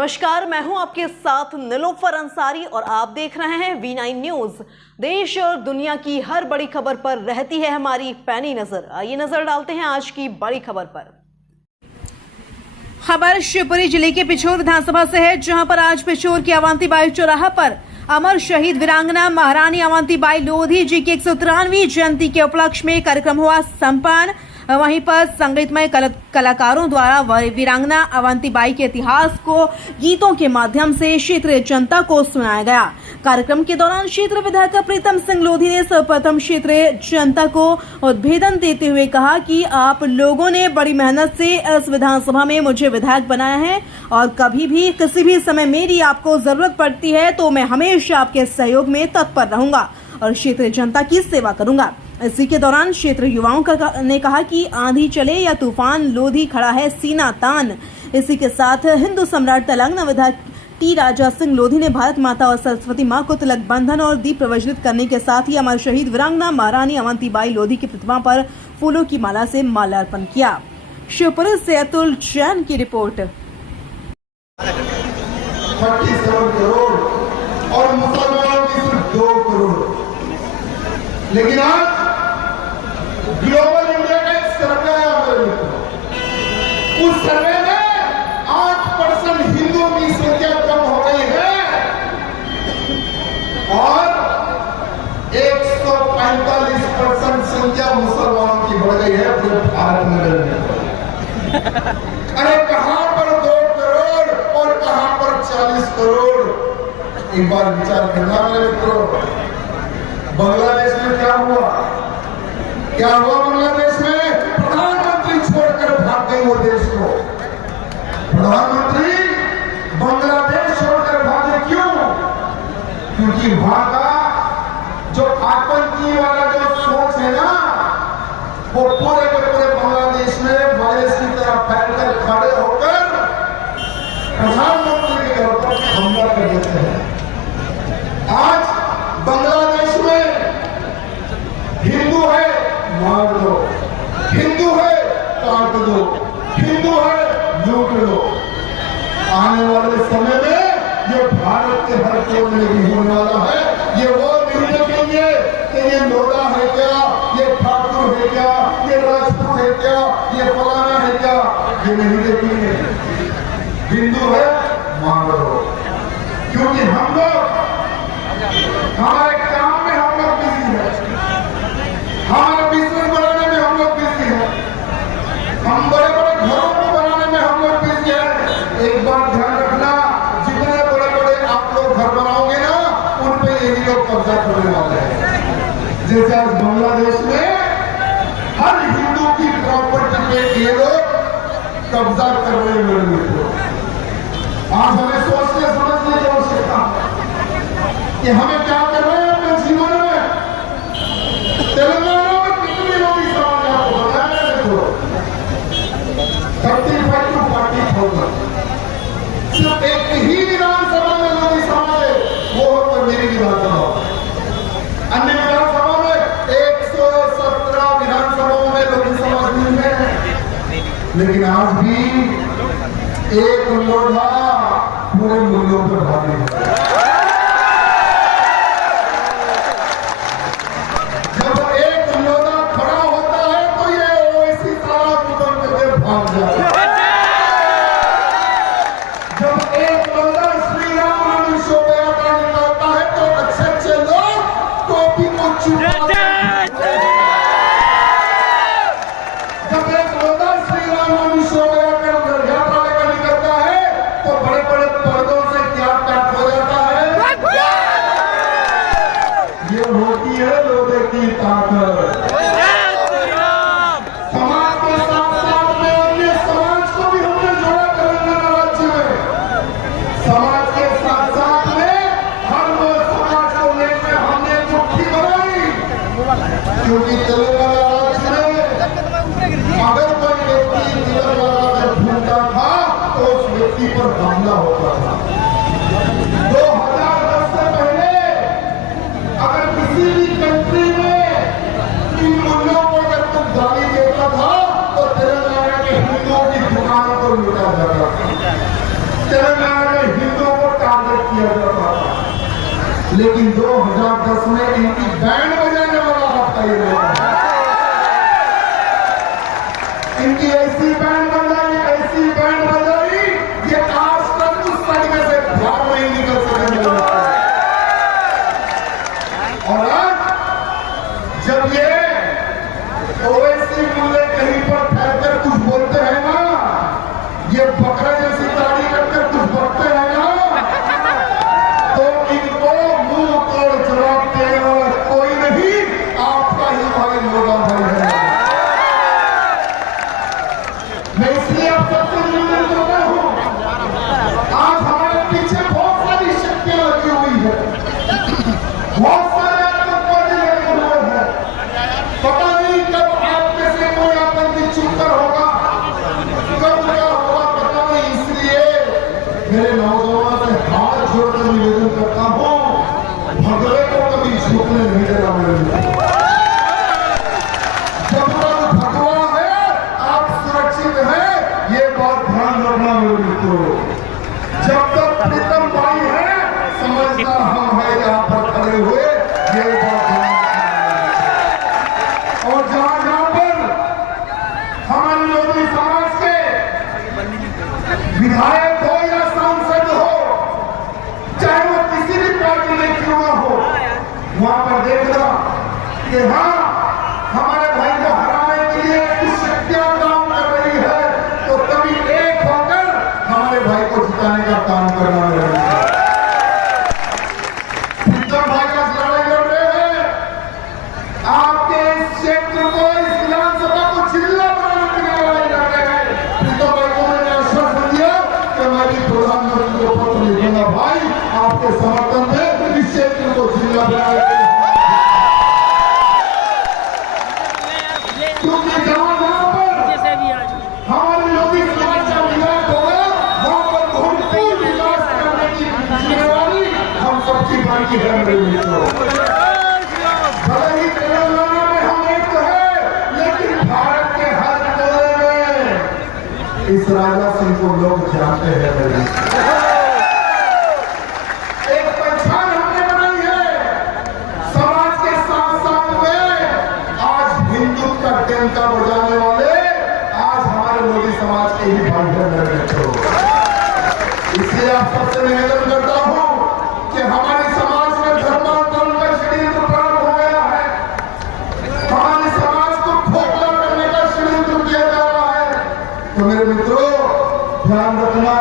नमस्कार, मैं हूं आपके साथ निलोफर अंसारी और आप देख रहे हैं V9 न्यूज। देश और दुनिया की हर बड़ी खबर पर रहती है हमारी पैनी नजर। आइए नजर डालते हैं आज की बड़ी खबर पर। खबर शिवपुरी जिले के पिछोर विधानसभा से है, जहां पर आज पिछोर की अवंतीबाई चौराहा पर अमर शहीद वीरांगना महारानी अवंतीबाई लोधी जी की 193वीं जयंती के उपलक्ष्य में कार्यक्रम हुआ संपन्न। वहीं पर संगीतमय कलाकारों द्वारा वीरांगना अवंतीबाई के इतिहास को गीतों के माध्यम से क्षेत्रीय जनता को सुनाया गया। कार्यक्रम के दौरान क्षेत्र विधायक प्रीतम सिंह लोधी ने सर्वप्रथम क्षेत्रीय जनता को उद्बोधन देते हुए कहा कि आप लोगों ने बड़ी मेहनत से इस विधानसभा में मुझे विधायक बनाया है और कभी भी किसी भी समय मेरी आपको जरूरत पड़ती है तो मैं हमेशा आपके सहयोग में तत्पर रहूंगा और क्षेत्रीय जनता की सेवा करूंगा। इसी के दौरान क्षेत्र युवाओं ने कहा कि आंधी चले या तूफान, लोधी खड़ा है सीना तान। इसी के साथ हिंदू सम्राट तेलंगाना विधायक टी राजा सिंह लोधी ने भारत माता और सरस्वती मां को तिलक बंधन और दीप प्रज्वलित करने के साथ ही अमर शहीद वीरांगना महारानी अवंतीबाई लोधी की प्रतिमा पर फूलों की माला से माल्यार्पण किया। शिवपुरी से अतुल जैन की रिपोर्ट। 37 करोड़ और मुसलमानों की सिर्फ 2 करोड़, लेकिन आज ग्लोबल इंडिया का एक सर्वे आया मेरे मित्रों, उस सर्वे में 8% हिंदुओं की संख्या कम हो गई है और 145% संख्या मुसलमानों की बढ़ गई है पूरे भारत में। अरे कहां पर 2 करोड़ और कहां पर 40 करोड़, एक बार विचार करना मेरे मित्रों। बांग्लादेश में क्या हुआ बांग्लादेश में? प्रधानमंत्री छोड़कर भाग गए वो देश को। प्रधानमंत्री बांग्लादेश छोड़कर भागे क्यों? क्योंकि वहां का जो आतंकी वाला जो सोच है ना, वो पूरे के पूरे बांग्लादेश में वायरस की तरह फैलकर खड़े होकर प्रधानमंत्री के घर पर हमला कर देते हैं। आज बांग्लादेश में हिंदू है मार दो, हिंदू है काट दो, हिंदू है लूट लो। आने वाले समय में ये भारत के हर कोने में भी होने वाला है। ये वो नहीं देखेंगे कि ये लोधा है क्या, ये ठाकुर है क्या, ये राजपूत है क्या, ये फलाना है क्या, ये नहीं देखेंगे। हिंदू है मार दो, क्योंकि हम लोग हमारे काम में हम लोग बिजी है, हमारे बिजनेस बनाने में हम लोग बिजी है, हम बड़े बड़े घरों को बनाने में हम लोग बिजी है। एक बात ध्यान रखना, जितने बड़े बड़े आप लोग घर बनाओगे ना, उन पे यही लोग कब्जा करने वाले हैं। जैसे आज बांग्लादेश में हर हिंदू की प्रॉपर्टी पे ये लोग कब्जा कर रहे हैं। आज हमें सोचने समझने की आवश्यकता है कि हमें क्या कर रहे हैं अपने जीवन में। तेलंगाना में कितनी लोग समाज आपको बताया देखो, 35 to 40,000 सिर्फ एक ही विधानसभा में लोग समाज है, वो है मेरी विधानसभा। अन्य विधानसभा में 117 विधानसभाओं में लोग समाज मिल रहे हैं, लेकिन आज भी एक लोधा पूरे मूल्यों पर भारी है। जब एक लोधा खड़ा होता है तो ये ओवैसी सारा कुटुंब करके भाग जाता है। जब एक लोधा श्री राम नाम शोभायात्रा निकालता है तो अच्छे अच्छे लोग टोपी को छुपाते हैं। जब एक लोधा श्री राम नाम शोभायात्रा लेकर निकलता है तो बड़े बड़े पर्दों से क्या पैक हो जाता है। ये होती है लोधे की ताकत। समाज के साथ साथ में अन्य समाज को भी हमने जोड़ा तेलंगाना राज्य में। समाज के साथ साथ में हर वो समाज को लेकर हमने मुट्ठी बनाई, क्योंकि तेलंगाना राज्य में अगर कोई व्यक्ति तिलक लगाकर घूमता था तो उस व्यक्ति पर हमला होता था। 2010 से पहले अगर किसी भी कंट्री में इन मूल्यों को अगर तुम गाली देता था तो तेलंगाना के हिंदुओं की दुकानों पर लूटा जाता था। तेलंगाना लेकिन 2010 में इनकी बैंड बजाने वाला हफ्ता ये रहा। इनकी ऐसी बैंड बजाई ये आज तक उस सड़क से बाहर नहीं निकल सके। और आज जब ये ओवैसी मुल्ले कहीं पर ठहरकर कुछ बोलते हैं ना, ये बकरा जैसी दाढ़ी रखकर कुछ बकते हैं ना, तो इनको मुंह तोड़ जवाब देने वाला कोई नहीं, आपका ही भाई मोटा भाई है। मैं इसलिए आप सबसे निवेदन करता हूं, आज हमारे पीछे बहुत सारी शक्तियां लगी हुई है, बहुत सारे आतंकवादी लगे हुए हैं। पता नहीं कब आप में से कोई आतंकी चुपकर होगा, कब क्या होगा पता नहीं। इसलिए मेरे नौजवान से हाथ जोड़कर निवेदन करता हूं, भगवे को कभी झुकने नहीं देना। मेरे जब तक भगवा है आप सुरक्षित हैं, ये बात ध्यान रखना मेरे मित्रों। जब तक प्रीतम भाई है समझना हम है यहाँ पर खड़े हुए, ये बात ध्यान रखना। और जहां पर हमारे लोधी समाज के विधायक हो या सांसद हो, चाहे वो किसी भी पार्टी में क्यों ना हो, वहां पर देखना कि हाँ हमारे भाई को हराने के लिए कुछ शक्तियां काम कर रही है, तो कभी एक होकर हमारे भाई को जिताने का काम करना रहेगा। प्रीतम भाई का लड़ाई लड़ रहे हैं, आपके इस क्षेत्र को, इस विधानसभा को जिला बनाने के लिए लड़ाई लड़ रहे हैं। प्रीतम भाई को मैंने आश्वासन दिया कि मैं भी प्रधानमंत्री को पत्र लिखूंगा, भाई आपके समर्थन में इस क्षेत्र को जिला बनाने के लिए। क्योंकि जहां पर हमारे लोधी समाज का विकास होगा, वहां पर भरपूर विकास करने की जिम्मेवारी हम सबकी बनती है मेरे मित्रों। भले ही तेलंगाना में हम एक है, लेकिन भारत के हर कोने में इस राजा सिंह को लोग जानते हैं। मेरे एक पहचान हमने बनाई है समाज के साथ साथ में। आज हिंदुत्व का डंका बजाने वाले आज हमारे मोदी समाज के ही भाई हैं मेरे मित्रों। इसलिए आप सबसे निवेदन करता हूं कि हमारे समाज में धर्मांतरण का षड्यंत्र प्रारंभ हो गया है, हमारे समाज को खोखला करने का षड्यंत्र किया जा रहा है। तो मेरे मित्रों ध्यान रखना